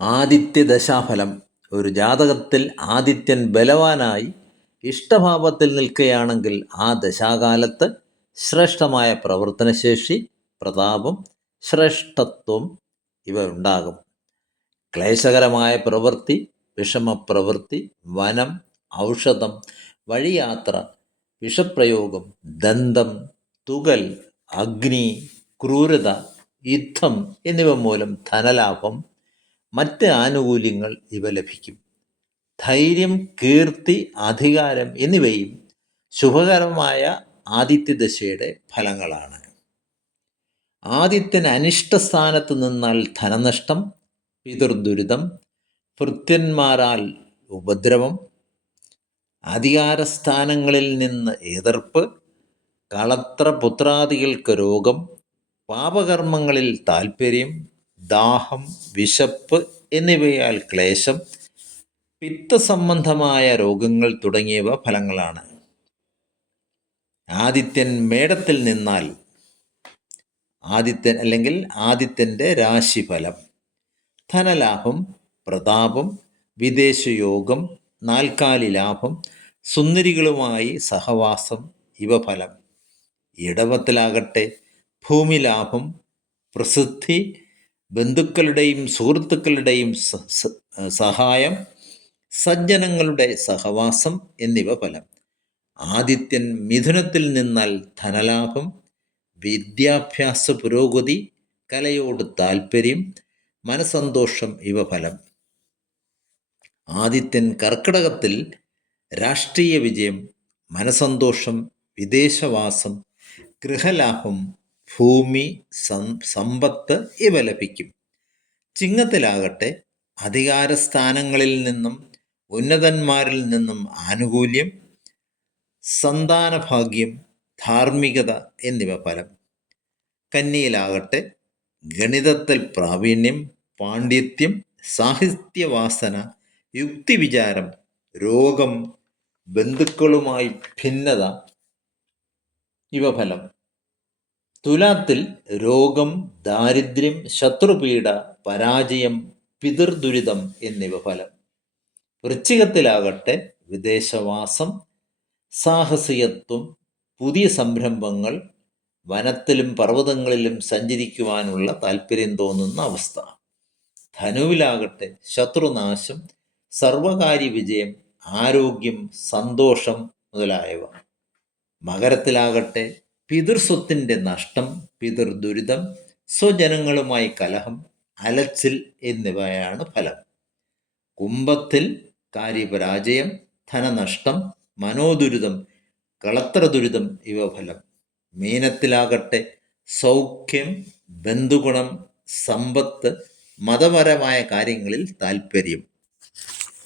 ആദിത്യ ദശാഫലം ഒരു ജാതകത്തിൽ ആദിത്യൻ ബലവാനായി ഇഷ്ടഭാവത്തിൽ നിൽക്കുകയാണെങ്കിൽ ആ ദശാകാലത്ത് ശ്രേഷ്ഠമായ പ്രവർത്തനശേഷി പ്രതാപം ശ്രേഷ്ഠത്വം ഇവ ഉണ്ടാകും. ക്ലേശകരമായ പ്രവൃത്തി വിഷമപ്രവൃത്തി വനം ഔഷധം വഴിയാത്ര വിഷപ്രയോഗം ദന്തം തുകൽ അഗ്നി ക്രൂരത യുദ്ധം എന്നിവ മൂലം ധനലാഭം മറ്റ് ആനുകൂല്യങ്ങൾ ഇവ ലഭിക്കും. ധൈര്യം കീർത്തി അധികാരം എന്നിവയും ശുഭകരമായ ആദിത്യദശയുടെ ഫലങ്ങളാണ്. ആദിത്യന് അനിഷ്ടസ്ഥാനത്ത് നിന്നാൽ ധനനഷ്ടം പിതൃദുരിതം ഭൃത്യന്മാരാൽ ഉപദ്രവം അധികാരസ്ഥാനങ്ങളിൽ നിന്ന് എതിർപ്പ് കളത്ര പുത്രാദികൾക്ക് രോഗം പാപകർമ്മങ്ങളിൽ താൽപ്പര്യം ദാഹം വിശപ്പ് എന്നിവയാൽ ക്ലേശം പിത്തസംബന്ധമായ രോഗങ്ങൾ തുടങ്ങിയവ ഫലങ്ങളാണ്. ആദിത്യൻ മേടത്തിൽ നിന്നാൽ ആദിത്യൻ അല്ലെങ്കിൽ ആദിത്യന്റെ രാശിഫലം ധനലാഭം പ്രതാപം വിദേശയോഗം നാൽക്കാലി ലാഭം സുന്ദരികളുമായി സഹവാസം ഇവ ഫലം. ഇടവത്തിലാകട്ടെ ഭൂമി ലാഭം പ്രസിദ്ധി ബന്ധുക്കളുടെയും സുഹൃത്തുക്കളുടെയും സഹായം സജ്ജനങ്ങളുടെ സഹവാസം എന്നിവ ഫലം. ആദിത്യൻ മിഥുനത്തിൽ നിന്നാൽ ധനലാഭം വിദ്യാഭ്യാസ പുരോഗതി കലയോട് താൽപ്പര്യം മനസന്തോഷം ഇവ ഫലം. ആദിത്യൻ കർക്കിടകത്തിൽ രാഷ്ട്രീയ വിജയം മനസന്തോഷം വിദേശവാസം ഗൃഹലാഭം ഭൂമി സമ്പത്ത് ഇവ ലഭിക്കും. ചിങ്ങത്തിലാകട്ടെ അധികാരസ്ഥാനങ്ങളിൽ നിന്നും ഉന്നതന്മാരിൽ നിന്നും ആനുകൂല്യം സന്താനഭാഗ്യം ധാർമ്മികത എന്നിവ ഫലം. കന്നിയിലാകട്ടെ ഗണിതത്തിൽ പ്രാവീണ്യം പാണ്ഡിത്യം സാഹിത്യവാസന യുക്തിവിചാരം രോഗം ബന്ധുക്കളുമായി ഭിന്നത ഇവ ഫലം. തുലാത്തിൽ രോഗം ദാരിദ്ര്യം ശത്രുപീഡ പരാജയം പിതൃദുരിതം എന്നിവ ഫലം. വൃശ്ചികത്തിലാകട്ടെ വിദേശവാസം സാഹസികത്വം പുതിയ സംരംഭങ്ങൾ വനത്തിലും പർവതങ്ങളിലും സഞ്ചരിക്കുവാനുള്ള താല്പര്യം തോന്നുന്ന അവസ്ഥ. ധനുവിലാകട്ടെ ശത്രുനാശം സർവകാര്യ വിജയം ആരോഗ്യം സന്തോഷം മുതലായവ. മകരത്തിലാകട്ടെ പിതൃസ്വത്തിന്റെ നഷ്ടം പിതൃദുരിതം സ്വജനങ്ങളുമായി കലഹം അലച്ചിൽ എന്നിവയാണ് ഫലം. കുംഭത്തിൽ കാര്യപരാജയം ധനനഷ്ടം മനോദുരിതം കളത്ര ദുരിതം ഇവ ഫലം. മീനത്തിലാകട്ടെ സൗഖ്യം ബന്ധുഗുണം സമ്പത്ത് മതപരമായ കാര്യങ്ങളിൽ താൽപ്പര്യം